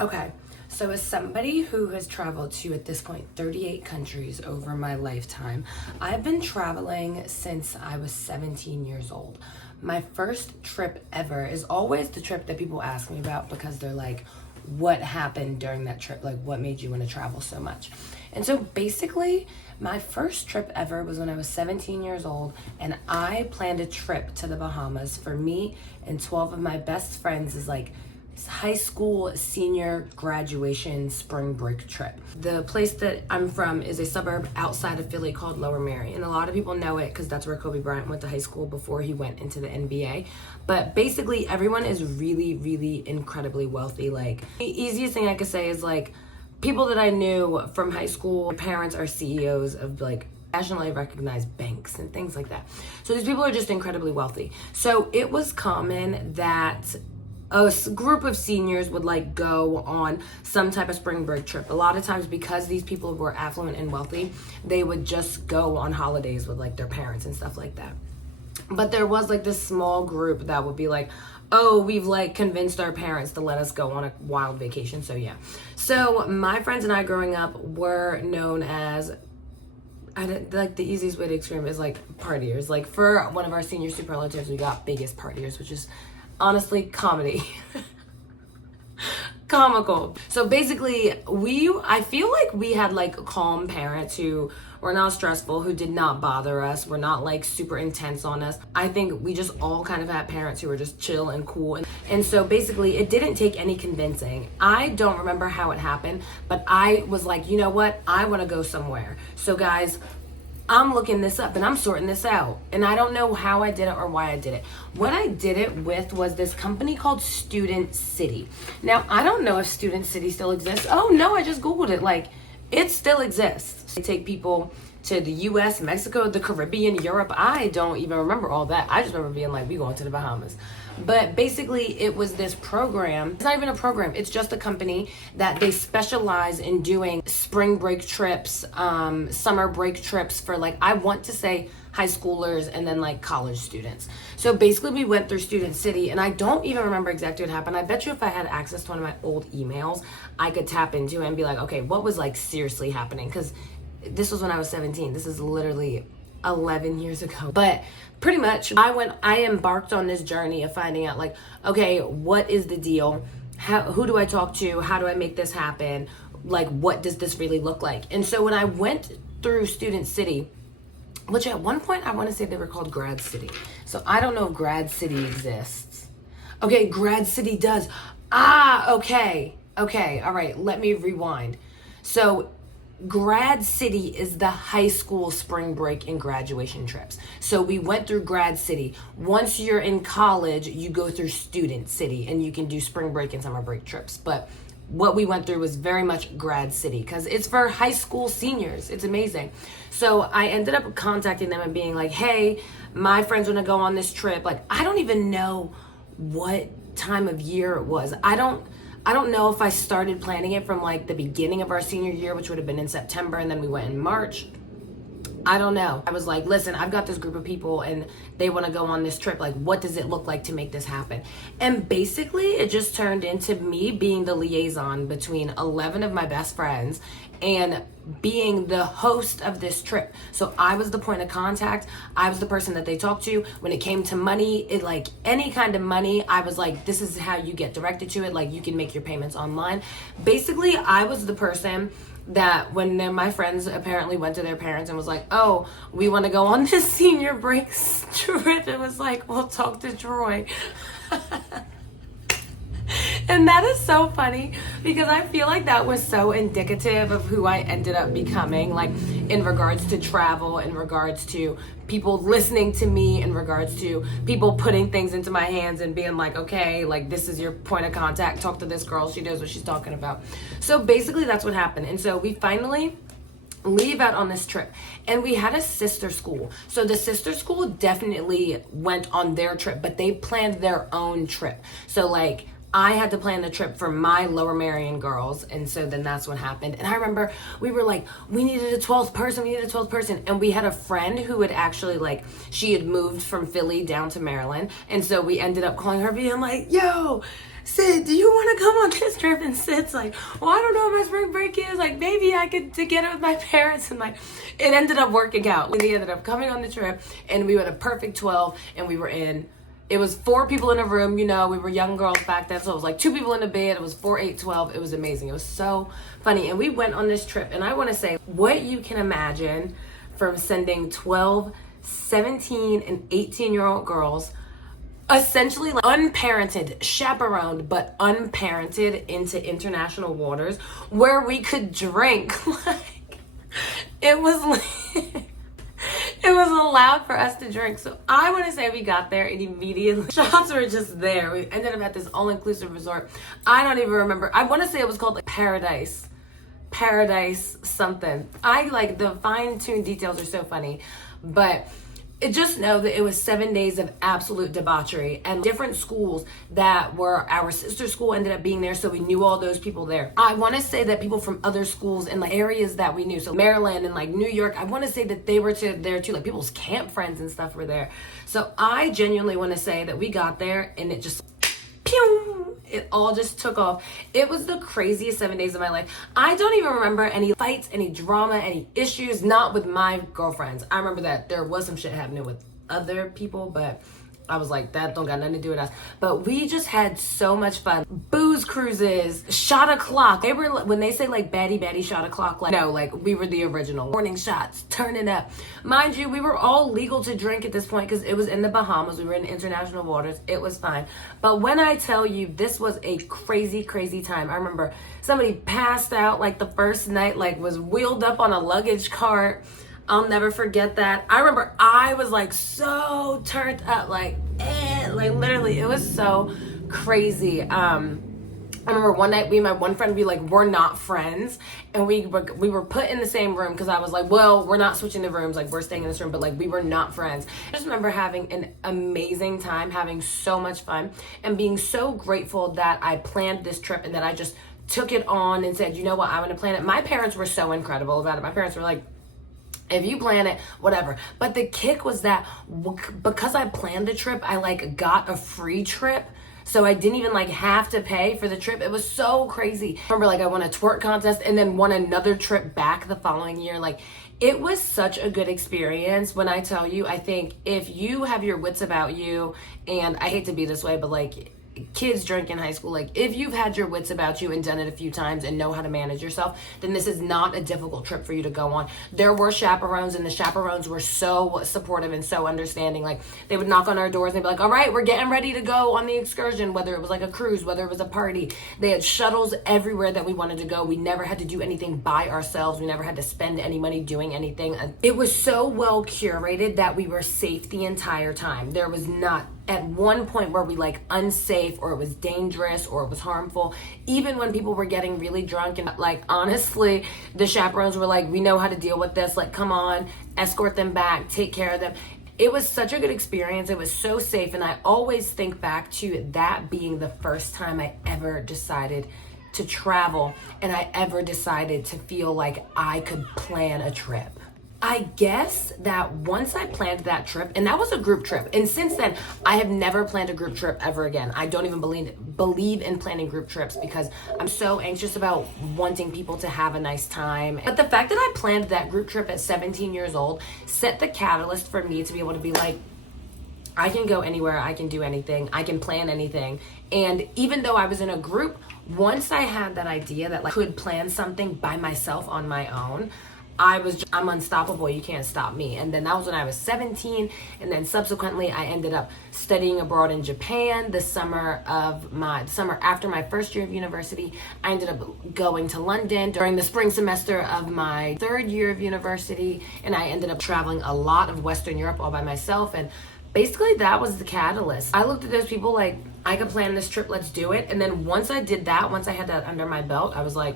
Okay, so as somebody who has traveled to, at this point, 38 countries over my lifetime, I've been traveling since I was 17 years old. My first trip ever is always the trip that people ask me about because they're like, what happened during that trip? Like, what made you want to travel so much? And so basically, my first trip ever was when I was 17 years old, and I planned a trip to the Bahamas for me and 12 of my best friends as like high school senior graduation spring break trip. The place that I'm from is a suburb outside of Philly called Lower Merion, and a lot of people know it because that's where Kobe Bryant went to high school before he went into the NBA. But basically everyone is really, really incredibly wealthy. Like, the easiest thing I could say is like, people that I knew from high school, parents are CEOs of like nationally recognized banks and things like that. So these people are just incredibly wealthy. So it was common that a group of seniors would like go on some type of spring break trip. A lot of times, because these people were affluent and wealthy, they would just go on holidays with like their parents and stuff like that. But there was like this small group that would be like, oh, we've like convinced our parents to let us go on a wild vacation. So yeah. So my friends and I growing up were known as, like the easiest way to describe it is like partiers. Like for one of our senior superlatives, we got biggest partiers, which is honestly comedy. Comical. So basically I feel like we had like calm parents who were not stressful, who did not bother us, were not like super intense on us. I think we just all kind of had parents who were just chill and cool. And so basically it didn't take any convincing. I don't remember how it happened, but I was like, you know what? I want to go somewhere. So guys, I'm looking this up and I'm sorting this out. And I don't know how I did it or why I did it. What I did it with was this company called Student City. Now, I don't know if Student City still exists. Oh no, I just Googled it. Like, it still exists. They take people to the US, Mexico, the Caribbean, Europe. I don't even remember all that. I just remember being like, we going to the Bahamas. But basically it was this program. It's not even a program. It's just a company that they specialize in doing spring break trips, summer break trips for like, I want to say high schoolers and then like college students. So basically we went through Student City, and I don't even remember exactly what happened. I bet you if I had access to one of my old emails, I could tap into it and be like, okay, what was like seriously happening? Because this was when I was 17. This is literally 11 years ago. But pretty much I embarked on this journey of finding out like, okay, what is the deal? Who do I talk to? How do I make this happen? Like, what does this really look like? And so when I went through Student City, which at one point I want to say they were called Grad City. So I don't know if Grad City exists. Okay, Grad City does. Okay, all right, let me rewind. So Grad City is the high school spring break and graduation trips. So we went through Grad City. Once you're in college, you go through Student City and you can do spring break and summer break trips. But what we went through was very much Grad City because it's for high school seniors. It's amazing. So I ended up contacting them and being like, hey, my friends want to go on this trip. Like, I don't even know what time of year it was. I don't know if I started planning it from like the beginning of our senior year, which would have been in September, and then we went in March. I don't know. I was like, listen, I've got this group of people and they want to go on this trip. Like, what does it look like to make this happen? And basically it just turned into me being the liaison between 11 of my best friends and being the host of this trip. So I was the point of contact. I was the person that they talked to. When it came to money, it like any kind of money, I was like, this is how you get directed to it. Like, you can make your payments online. Basically, I was the person that when my friends apparently went to their parents and was like, oh, we want to go on this senior break trip, it was like, well, talk to Troy. And that is so funny because I feel like that was so indicative of who I ended up becoming, like in regards to travel, in regards to people listening to me, in regards to people putting things into my hands and being like, okay, like this is your point of contact. Talk to this girl. She knows what she's talking about. So basically that's what happened. And so we finally leave out on this trip, and we had a sister school. So the sister school definitely went on their trip, but they planned their own trip. So like, I had to plan the trip for my Lower Merion girls, and so then that's what happened. And I remember we were like, we needed a 12th person, and we had a friend who had actually like, she had moved from Philly down to Maryland, and so we ended up calling her being like, yo, Sid, do you want to come on this trip? And Sid's like, well, I don't know what my spring break is. Like, maybe I could to get it with my parents. And like, it ended up working out. We ended up coming on the trip, and we went a perfect 12, and we were in. It was 4 people in a room, you know, we were young girls back then, so it was like 2 people in a bed. It was 4, 8, 12. It was amazing. It was so funny. And we went on this trip, and I want to say what you can imagine from sending 12, 17, and 18-year-old girls, essentially like unparented, chaperoned, but unparented, into international waters where we could drink. Like, it was like, it was allowed for us to drink. So I want to say we got there and immediately shots were just there. We ended up at this all-inclusive resort. I don't even remember. I want to say it was called like Paradise something. I like the fine-tuned details are so funny, but just know that it was 7 days of absolute debauchery, and different schools that were our sister school ended up being there, so we knew all those people there. I want to say that people from other schools in like areas that we knew, so Maryland and like New York, I want to say that they were there too, like people's camp friends and stuff were there. So I genuinely want to say that we got there and it just pew, it all just took off. It was the craziest 7 days of my life. I don't even remember any fights, any drama, any issues, not with my girlfriends. I remember that there was some shit happening with other people, but I was like, that don't got nothing to do with us. But we just had so much fun. Booze cruises, shot o'clock. They were, when they say like baddie shot o'clock, like, no, like we were the original. Morning shots, turning up. Mind you, we were all legal to drink at this point because it was in the Bahamas. We were in international waters. It was fine. But when I tell you, this was a crazy, crazy time. I remember somebody passed out like the first night, like was wheeled up on a luggage cart. I'll never forget that. I remember I was like so turned up, like literally, it was so crazy. I remember one night, me and my one friend, we're not friends, and we were put in the same room because I was like, well, we're not switching the rooms, like we're staying in this room, but like we were not friends. I just remember having an amazing time, having so much fun, and being so grateful that I planned this trip and that I just took it on and said, you know what, I'm gonna plan it. My parents were so incredible about it. My parents were like, if you plan it, whatever. But the kick was that because I planned the trip, I like got a free trip. So I didn't even like have to pay for the trip. It was so crazy. I remember like I won a twerk contest and then won another trip back the following year. Like, it was such a good experience. When I tell you, I think if you have your wits about you, and I hate to be this way, but like kids drink in high school, like if you've had your wits about you and done it a few times and know how to manage yourself, then this is not a difficult trip for you to go on. There were chaperones, and the chaperones were so supportive and so understanding. Like, they would knock on our doors and they'd be like, all right, we're getting ready to go on the excursion, whether it was like a cruise, whether it was a party. They had shuttles everywhere that we wanted to go. We never had to do anything by ourselves. We never had to spend any money doing anything. It was so well curated that we were safe the entire time. There was not at one point where we like unsafe, or it was dangerous, or it was harmful. Even when people were getting really drunk, and like honestly, the chaperones were like, we know how to deal with this, like come on, escort them back, take care of them. It was such a good experience. It was so safe, and I always think back to that being the first time I ever decided to travel, and I ever decided to feel like I could plan a trip. I guess that once I planned that trip, and that was a group trip, and since then I have never planned a group trip ever again. I don't even believe in planning group trips because I'm so anxious about wanting people to have a nice time. But the fact that I planned that group trip at 17 years old set the catalyst for me to be able to be like, I can go anywhere, I can do anything, I can plan anything. And even though I was in a group, once I had that idea that like I could plan something by myself on my own, I'm unstoppable, you can't stop me. And then that was when I was 17, and then subsequently I ended up studying abroad in Japan the summer after my first year of university. I ended up going to London during the spring semester of my third year of university, and I ended up traveling a lot of Western Europe all by myself. And basically that was the catalyst. I looked at those people like, I could plan this trip, let's do it. And then once I did that, once I had that under my belt, I was like,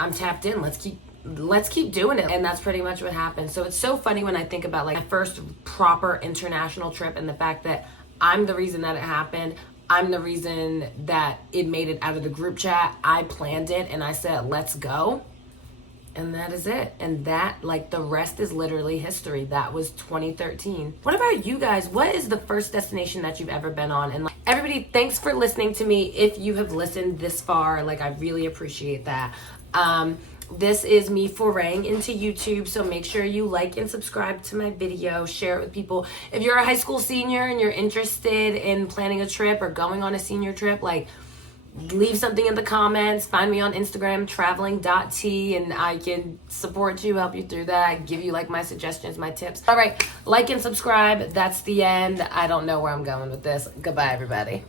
I'm tapped in, let's keep doing it. And that's pretty much what happened. So it's so funny when I think about like my first proper international trip, and the fact that I'm the reason that it happened. I'm the reason that it made it out of the group chat. I planned it and I said, let's go. And that is it. And that, like, the rest is literally history. That was 2013. What about you guys? What is the first destination that you've ever been on? And like, everybody, thanks for listening to me. If you have listened this far, like, I really appreciate that. This is me foraying into YouTube, so make sure you like and subscribe to my video, share it with people. If you're a high school senior and you're interested in planning a trip or going on a senior trip, like, leave something in the comments. Find me on Instagram, traveling.t, and I can support you, help you through that, give you like my suggestions, my tips. All right, like and subscribe. That's the end. I don't know where I'm going with this. Goodbye, everybody.